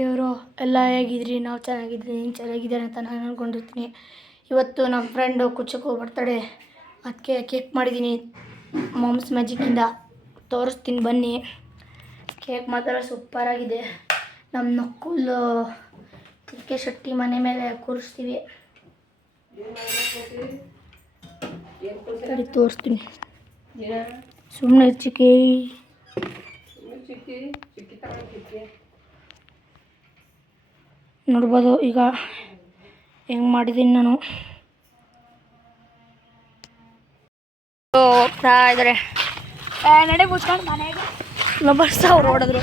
ದೇವರು ಎಲ್ಲ ಹೇಗಿದ್ರಿ? ನಾವು ಚೆನ್ನಾಗಿದ್ರಿ, ನೀನು ಚೆನ್ನಾಗಿದ್ದಾರೆ ಅಂತ ನಾನು ಅಂದ್ಕೊಂಡಿರ್ತೀನಿ. ಇವತ್ತು ನಮ್ಮ ಫ್ರೆಂಡು ಕುಚಕು ಬರ್ತಡೇ, ಅದಕ್ಕೆ ಕೇಕ್ ಮಾಡಿದ್ದೀನಿ ಮಾಮ್ಸ್ ಮ್ಯಾಜಿಕ್ಕಿಂದ. ತೋರಿಸ್ತೀನಿ ಬನ್ನಿ. ಕೇಕ್ ಮಾತ್ರ ಸೂಪರಾಗಿದೆ. ನಮ್ಮ ನಕ್ಕುಲು ಕೆ ಶೆಟ್ಟಿ ಮನೆ ಮೇಲೆ ಕೂರಿಸ್ತೀವಿ. ಸರಿ ತೋರಿಸ್ತೀನಿ. ಸುಮ್ಮನೆ ಚಿಕ್ಕಿ ನೋಡ್ಬೋದು ಈಗ ಹೆಂಗೆ ಮಾಡಿದ್ದೀನಿ ನಾನು. ಹೋಗ್ತಾ ಇದ್ದಾರೆ ನಡೆ ಕೂತ್ಕೊಂಡು ಮನೆಗೆ ಬರ್ಸ ಅವ್ರು ಓಡಿದ್ರು.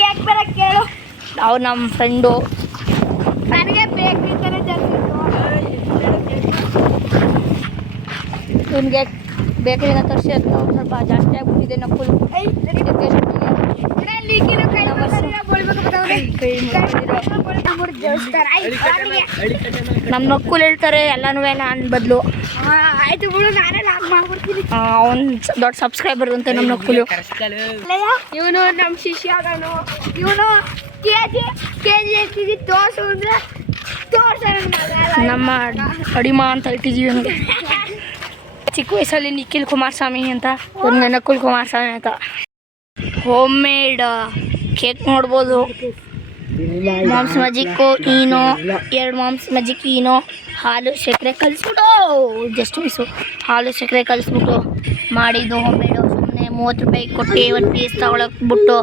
ಕೇಕ್ ಬರಕ್ಕೆ ಕೇಳು. ಅವ್ರು ನಮ್ಮ ಫ್ರೆಂಡು. ನನಗೆ ಬೇಕು ಇವನಿಗೆ ಬೇಕರಿನ ತರಿಸಿ ಅಂತ ಸ್ವಲ್ಪ ಜಾಸ್ತಿ ಆಗ್ಬಿಟ್ಟಿದೆ. ನಕ್ಕುಲು ನಮ್ಮ ನಕ್ಕುಲು ಹೇಳ್ತಾರೆ ಎಲ್ಲನೂ ನಾನು ಬದಲು. ಆಯ್ತು ಬಿಡು, ನಾನೇ ಲಾಗ್ ಮಾಡ್ಬಿಡ್ತೀನಿ. ಅವ್ನು ದೊಡ್ಡ ಸಬ್ಸ್ಕ್ರೈಬರ್ ಅಂತ ನಮ್ಮ ನಕ್ಕುಲು. ಇವನು ನಮ್ಮ ಶಿಷ್ಯ ಅದನು. ಇವನು ಕೆಜಿ ತೋರ್ಸು ಅಂದ್ರೆ ನಮ್ಮ ಅಡಿಮಾ ಅಂತ ಇಟ್ಟಿದ್ದೀವಿ ಇವನಿಗೆ. ಚಿಕ್ಕ ವಯಸ್ಸಲ್ಲಿ ನಿಖಿಲ್ ಕುಮಾರಸ್ವಾಮಿ ಅಂತ, ಒಂದು ನಕುಲ್ ಕುಮಾರಸ್ವಾಮಿ ಅಂತ. ಹೋಮ್ ಮೇಡ್ ಕೇಕ್ ನೋಡ್ಬೋದು. Moms magic Eno, 2 moms magic Eno, ಹಾಲು ಸಕ್ಕರೆ ಕಲಿಸ್ಬಿಟ್ಟು ಜಸ್ಟ್ ಮಿಸ್ಸು ಹಾಲು ಸಕ್ಕರೆ ಕಲಿಸ್ಬಿಟ್ಟು ಮಾಡಿದ್ದು ಹೋಮ್ ಮೇಡು. ಸುಮ್ಮನೆ 30 ರೂಪಾಯಿ ಕೊಟ್ಟು ಒಂದು ಪೀಸ್ ತಗೊಳಕ್ಕೆ ಬಿಟ್ಟು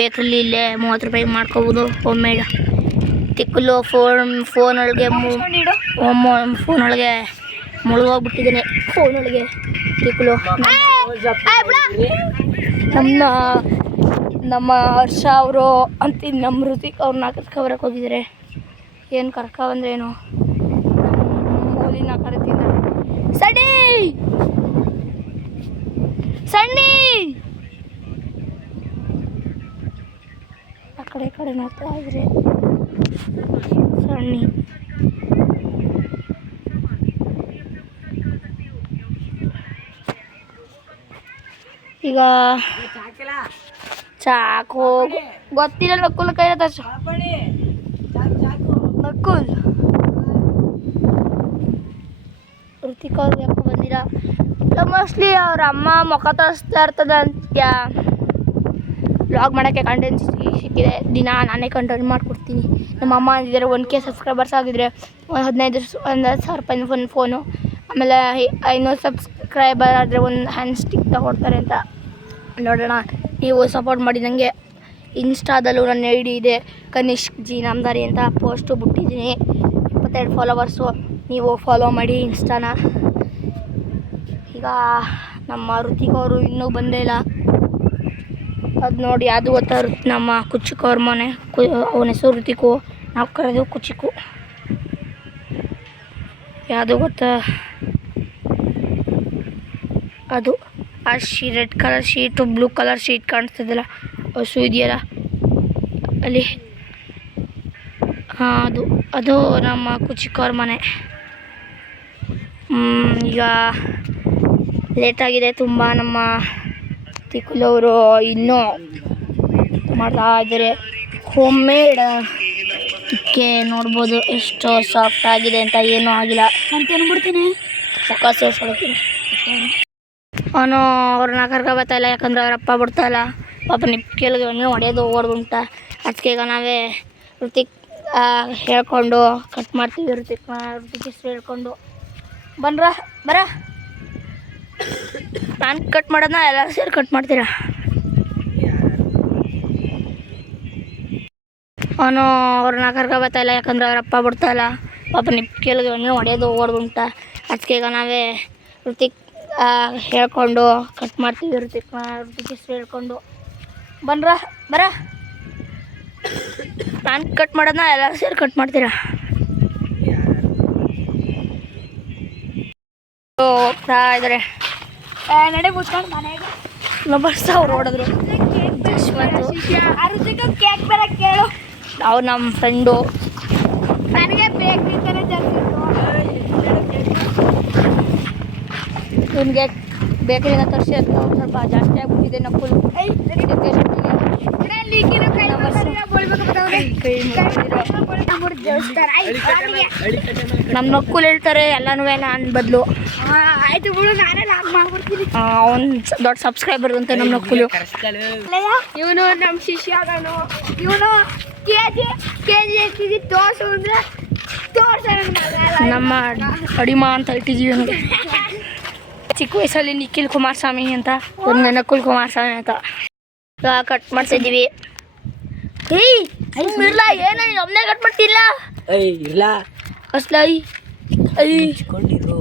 ಬೇಕ್ರಲ್ಲಿ ಇಲ್ಲೇ 30 ರೂಪಾಯಿ ಮಾಡ್ಕೋಬೋದು ಹೋಮ್ ಮೇಡ್. ತಿಕ್ಕಲು ಫೋನೊಳಗೆ ಮುಳುಗೋಗ್ಬಿಟ್ಟಿದ್ದೇನೆ. ಫೋನೊಳಗೆ ತಿಕ್ಕಲು ನಮ್ಮ ಹರ್ಷ ಅವರು ಅಂತೀನಿ, ನಮ್ಮ ಋತಿಕ್ ಅವ್ರನ್ನ ಕರ್ಕೊಬರಕ್ಕೆ ಹೋಗಿದ್ದಾರೆ. ಏನು ಕರ್ಕೊಬಂದ್ರೇನು ಮೂಲಿನ ಕರಿತಿದ್ದಾರೆ. ಸಣ್ಣಿ ಆ ಕಡೆ ನೋಡ್ತಾ ಇದ್ರೆ ಸಣ್ಣಿ. ಈಗ ಚಾಕು ಗೊತ್ತಿಲ್ಲ. ನಕ್ಕುಲ್ ಕೈ ನಕ್ಕುಲ್ ಋತಿಕ್ ಅವ್ರು ಯಾಕೋ ಬಂದಿಲ್ಲ. ಮೋಸ್ಟ್ಲಿ ಅವ್ರ ಅಮ್ಮ ಮುಖ ತೋರಿಸ್ತಾ ಇರ್ತದೆ ಅಂತ ವ್ಲಾಗ್ ಮಾಡೋಕ್ಕೆ ಕಂಟೆಂಟ್ ಸಿಕ್ಕಿದೆ. ದಿನ ನಾನೇ ಕಂಟೆಂಟ್ ಮಾಡಿಕೊಡ್ತೀನಿ. ನಮ್ಮ ಅಮ್ಮ ಅಂದಿದ್ದಾರೆ 1K ಸಬ್ಸ್ಕ್ರೈಬರ್ಸ್ ಆಗಿದ್ರೆ 15,000 ರೂಪಾಯಿ ಒಂದು ಫೋನು, ಆಮೇಲೆ 500 ಸಬ್ಸ್ಕ್ರೈಬರ್ ಆದರೆ ಒಂದು ಹ್ಯಾಂಡ್ ಸ್ಟಿಕ್ ತಗೊಡ್ತಾರೆ ಅಂತ. ನೋಡೋಣ, ನೀವು ಸಪೋರ್ಟ್ ಮಾಡಿ. ನನಗೆ ಇನ್ಸ್ಟಾದಲ್ಲೂ ನನ್ನ ID ಇದೆ, ಕನಿಷ್ಕ್ ಜಿ ನಾಮದಾರಿ ಅಂತ. ಪೋಸ್ಟು ಬಿಟ್ಟಿದ್ದೀನಿ, 22 ಫಾಲೋವರ್ಸು. ನೀವು ಫಾಲೋ ಮಾಡಿ ಇನ್ಸ್ಟಾನ. ಈಗ ನಮ್ಮ ಋತಿಕ್ ಅವರು ಇನ್ನೂ ಬಂದೇ ಇಲ್ಲ. ಅದು ನೋಡಿ, ಅದು ಗೊತ್ತಾ ನಮ್ಮ ಕುಚಿಕು ಅವ್ರ ಮನೆ. ಅವನ ಹೆಸರು ಋತಿಕು, ನಾವು ಕರೆದು ಕುಚಿಕು. ಯಾವುದು ಗೊತ್ತಾ, ಅದು ಆ red colour sheet blue colour sheet ಕಾಣಿಸ್ತದಲ್ಲ, ಹಸು ಇದೆಯಲ್ಲ ಅಲ್ಲಿ, ಹಾಂ ಅದು ನಮ್ಮ ಕುಚಿಕೋರ್ ಮನೆ. ಈಗ ಲೇಟಾಗಿದೆ ತುಂಬ. ನಮ್ಮ ತಿಕ್ಕುಲವರು ಇನ್ನೂ ಮಾಡ್ತಾ ಇದ್ದಾರೆ ಹೋಮ್ ಮೇಡ್. ಇಕ್ಕೆ ನೋಡ್ಬೋದು ಎಷ್ಟು ಸಾಫ್ಟ್ ಆಗಿದೆ ಅಂತ. ಏನೂ ಆಗಿಲ್ಲ ಅಂತ ಅಂದ್ಬಿಡ್ತೀನಿ. ಮುಖ ಸೇರಿಸ್ಕೊಳ್ತೀನಿ. ಅವನು ಅವ್ರನ್ನ ಕರ್ಕೊಬರ್ತಾಯಿಲ್ಲ, ಯಾಕಂದ್ರೆ ಅವ್ರ ಅಪ್ಪ ಬಿಡ್ತಾಯಿಲ್ಲ. ಪಾಪ ನಿಪ್ಕೆಲ್ಗೆ ಹೊಡೆಯೋದು ಓಡ್ಬಿಟ್ಟ. ಅದಕ್ಕೆ ಈಗ ನಾವೇ ಋತಿಕ್ ಹೇಳ್ಕೊಂಡು ಕಟ್ ಮಾಡ್ತೀವಿ. ಋತಿಕ್ ಹೆಸರು ಹೇಳ್ಕೊಂಡು ಬರ ನಾನು ಕಟ್ ಮಾಡೋದನ್ನ ಎಲ್ಲ ಸೇರಿ ಕಟ್ ಮಾಡ್ತೀರಾ. ಅವನು ಅವ್ರನ್ನ ಕರ್ಕೊಬರ್ತಾಯಿಲ್ಲ, ಯಾಕಂದ್ರೆ ಅವ್ರ ಅಪ್ಪ ಬಿಡ್ತಾಯಿಲ್ಲ. ಪಾಪ ನಿಪ್ಕೆಲ್ಗೆ ಹೊಡೆಯೋದು ಓಡ್ಬಿಟ್ಟ. ಅದಕ್ಕೆ ಈಗ ನಾವೇ ಋತಿಕ್ ಹೇಳ್ಕೊಂಡು ಕಟ್ ಮಾಡ್ತೀವಿ. ಋತಿಕ್ ಹೆಸರು ಹೇಳ್ಕೊಂಡು ಬರ ನಾನು ಕಟ್ ಮಾಡೋದನ್ನ ಎಲ್ಲ ಸೇರಿ ಕಟ್ ಮಾಡ್ತೀರಾ. ಹೋಗ್ತಾ ಇದ್ದಾರೆ ನಡೆ ಕೂತ್ಕೊಂಡು ಮನೆಗೆ ಬರ್ಸ ಅವ್ರು ಓಡಿದ್ರು. ಕೇಕ್ ಬರಕ್ಕೆ ಕೇಳು. ಅವ್ರು ನಮ್ಮ ಫ್ರೆಂಡು. ನನಗೆ ಬೇಕು ಇವನಿಗೆ ಬೇಕರಿನ ತರಿಸಿ ಅಂತ ಸ್ವಲ್ಪ ಜಾಸ್ತಿ ಆಗ್ಬಿಟ್ಟಿದೆ. ನಕ್ಕುಲು ನಮ್ಮ ನಕ್ಕುಲ್ ಹೇಳ್ತಾರೆ ಎಲ್ಲನೂ ನಾನು ಬದಲು. ಆಯ್ತು ಬಿಡು, ನಾನೇ ಲಾಗ್ ಮಾಡ್ಬಿಡ್ತೀನಿ. ಅವ್ನು ದೊಡ್ಡ ಸಬ್ಸ್ಕ್ರೈಬರ್ ಅಂತ ನಮ್ಮ ನಕ್ಕುಲು. ಇವನು ನಮ್ಮ ಶಿಷ್ಯ ಅದನು. ಇವನು ಕೆಜಿ ತೋರ್ಸು ಅಂದ್ರೆ ನಮ್ಮ ಅಡಿಮ ಅಂತ ಇಟ್ಟಿದ್ದೀವಿ ಅವನಿಗೆ. ಚಿಕ್ಕ ವಯಸ್ಸಲ್ಲಿ ನಿಖಿಲ್ ಕುಮಾರಸ್ವಾಮಿ ಅಂತ, ಒಂದು ನಕುಲ್ ಕುಮಾರಸ್ವಾಮಿ ಅಂತ ಕಟ್ ಮಾಡ್ತಿದ್ದೀವಿ. ಇರ್ಲ ಏನ ಒಮ್ಮೆ ಕಟ್ ಮಾಡ್ತಿಲ್ಲ ಅಸ್ಲೈ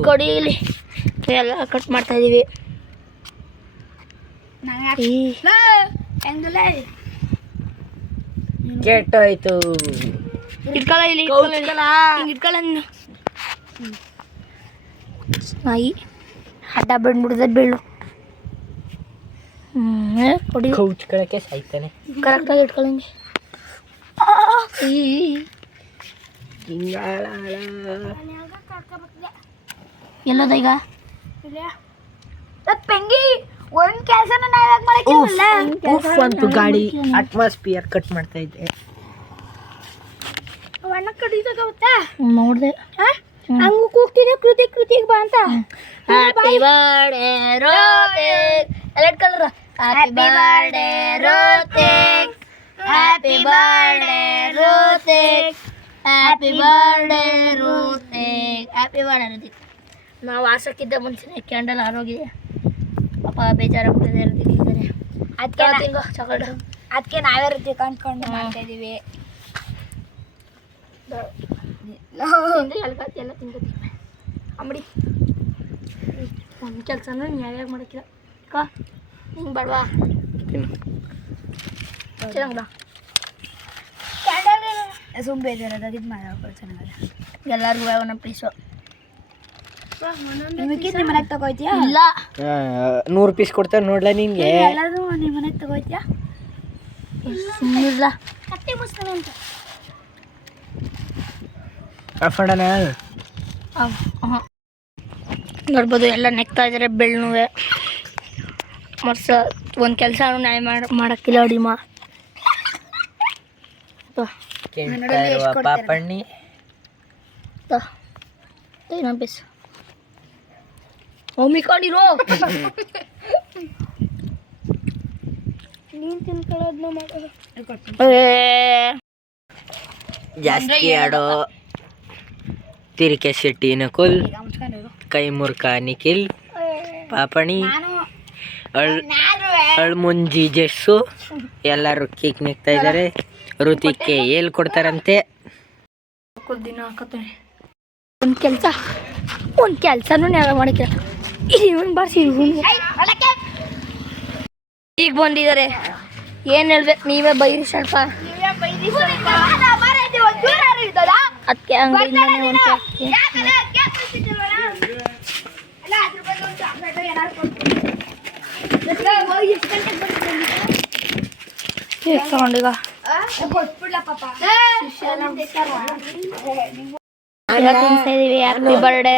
ಕೊಡಿಲಿ ಎಲ್ಲ ಕಟ್ ಮಾಡ್ತಾ ಇದೀವಿ. ಕೆಟ್ಟೋಯ್ತು. ಇಟ್ಕೊಳ್ಳ ಇಲ್ಲಿ ಇಟ್ಕೊಳ್ಳ ನಾಯಿ ಅಡ್ಡ ಬಿಡ್ಬಿಡ್ದ ಬೀಳು. ಕೊಡಿ ಕೌಚ್ಕೊಳಕ್ಕೆ ಸಾಯ್ತಾನೆ. ಕರೆಕ್ಟಾಗಿ ಇಟ್ಕೊಳ್ಳಂಗೆ. ಎಲ್ಲದ ಈಗ ಪೆಂಗಿ ಒಂದ್ ಕೆಲಸನ ನಾವ್ ಮಾಡಕ್ಕಿಲ್ಲ. ಒಂದು ಗಾಡಿ ಅಟ್ಮಾಸ್ಫಿಯರ್ ಕಟ್ ಮಾಡ್ತಾ ಇದ್ದೆ. ಅಣ್ಣ ಕಡಿದಾಗ ಗೊತ್ತಾ ನೋಡ್ದೆ ಹಂಗು ಕೂಗ್ತಿದೆ ಕೃತಿಕ್ ಬಾ ಅಂತ. ಹ್ಯಾಪಿ ಬರ್ಡೇ ರೋತಿಕ್ ಎಲ್ಲ ಇಟ್ಕೊಳ್ರ. Happy birthday Hrithik, happy birthday Hrithik, happy birthday Hrithik, happy birthday Hrithik. ನಾವು ಆಸಕ್ಕಿದ್ದ ಮುಂಚೆನೆ ಕ್ಯಾಂಡಲ್ ಆರೋಗಿದೆ. ಪಾಪ ಬೇಜಾರಾಗ್ತದೆ ಇರ್ತಿದ್ದಾರೆ. ಅದಕ್ಕೆ ತಿಂಗೋ ಚಕಡು. ಅದಕ್ಕೆ ನಾವೇ ಋತಿಕ್ ಅಂದ್ಕೊಂಡು ಮಾಡ್ತಾ ಇದೀವಿ. ಎಲ್ಲ ತಿಂತೀವಿ ಅಂಬಡಿ. ಒಂದು ಕೆಲಸನೂ ಯಾವ್ಯಾವ ಮಾಡೋಕ್ಕಿಲ್ಲ ಕಾ ಹಿಂಗೆ ಬಡವಾ ಚೆನ್ನಾಗದ ಸುಮ್ ಬೇಜಾರದ ಇದು ಮಾಡೋಕೆ ಚೆನ್ನಾಗದ. ಎಲ್ಲರಿಗೂ ಒಂದೊಂದು ಪೀಸು. ನಿಮ್ಮ ಮನೆಗೆ ತಗೋಯ್ತೀಯಾ? ಇಲ್ಲ 100 ಪೀಸ್ ಕೊಡ್ತಾರೆ ನೋಡ್ಲಾ ನಿನ್ಗೆ. ಎಲ್ಲರೂ ನಿಮ್ಮ ಮನೆಗೆ ತಗೋಯ್ತೀಯಾ? ಸುಮ್ಮನಿಲ್ಲ ಕಟ್ಟಿ ಮುಸ್ತಾನೆ ಅಂತ ಅಫಡನ ನೋಡ್ಬೋದು. ಎಲ್ಲ ನೆಕ್ತಾ ಇದ್ದಾರೆ ಬೆಳ್ಳುವೆ. ಮತ್ತು ಒಂದು ಕೆಲಸ ನಾಯಿ ಮಾಡೋಕ್ಕಿಲ್ಲ ಅಡಿಮ. ಪಾಪಣ್ಣಿ ಇನ್ನೊಂದು ಪೀಸ್ ಒಮ್ಮಿಕೊಂಡಿರೋ. ನೀನು ತಿನ್ಕೊಳ್ಳೋದನ್ನ ಮಾಡೋದು ಜಾಸ್ತಿ ಆಡೋ ತಿರಿಕೆ ಶೆಟ್ಟಿ ನಕುಲ್, ಕೈ ಮುರ್ಕ ನಿಖಿಲ್, ಪಾಪಣಿ, ಅಳ್ಮುಂಜಿ ಜಸ್ಸು ಎಲ್ಲರೂ ಕೇಕ್ ನೆಕ್ತಾ ಇದ್ದಾರೆ. ಋತಿಕ್ಗೆ ಹೇಳ್ಕೊಡ್ತಾರಂತೆ. ದಿನ ಹಾಕತ್ತೇನೆ ಒಂದು ಕೆಲಸನೂ ನಾವೇ ಮಾಡಿಕ್ಕಿಲ್ಲ. ಇವನು ಬರ್ಸಿ ಈಗ ಬಂದಿದ್ದಾರೆ. ಏನು ಹೇಳ್ಬೇಕು ನೀವೇ ಬೈರಿ ಸ್ವಲ್ಪ. ಅದಕ್ಕೆ ಅಂಗಡಿಯಿಂದನೇ ಒಂದು ಕೇಕ್ ತಗೊಂಡೀಗ ತಿನ್ಸ್ತಾ ಇದೀವಿ. Happy birthday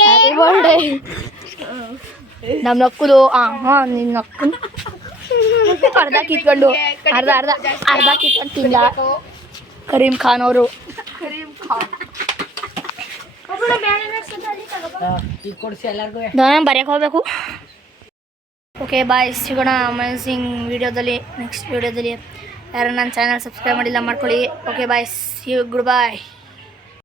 happy birthday. ನಮ್ಮ ನಕ್ಕುದು ನಿನ್ನ ನಕ್ಕು ಅರ್ಧ ಕಿತ್ಕೊಂಡು ತಿಂದ ಕರೀಂ ಖಾನ್ ಅವರು. ಬರೆಯಕ್ಕೆ ಹೋಗ್ಬೇಕು. ಓಕೆ ಬಾಯ್, ಸಿಗೋಣ ಅಮೇಝಿಂಗ್ ವಿಡಿಯೋದಲ್ಲಿ. ನೆಕ್ಸ್ಟ್ ವಿಡಿಯೋದಲ್ಲಿ ಯಾರು ನನ್ನ ಚಾನಲ್ ಸಬ್ಸ್ಕ್ರೈಬ್ ಮಾಡಿಲ್ಲ ಮಾಡ್ಕೊಳ್ಳಿ. Okay bye, see you, good bye.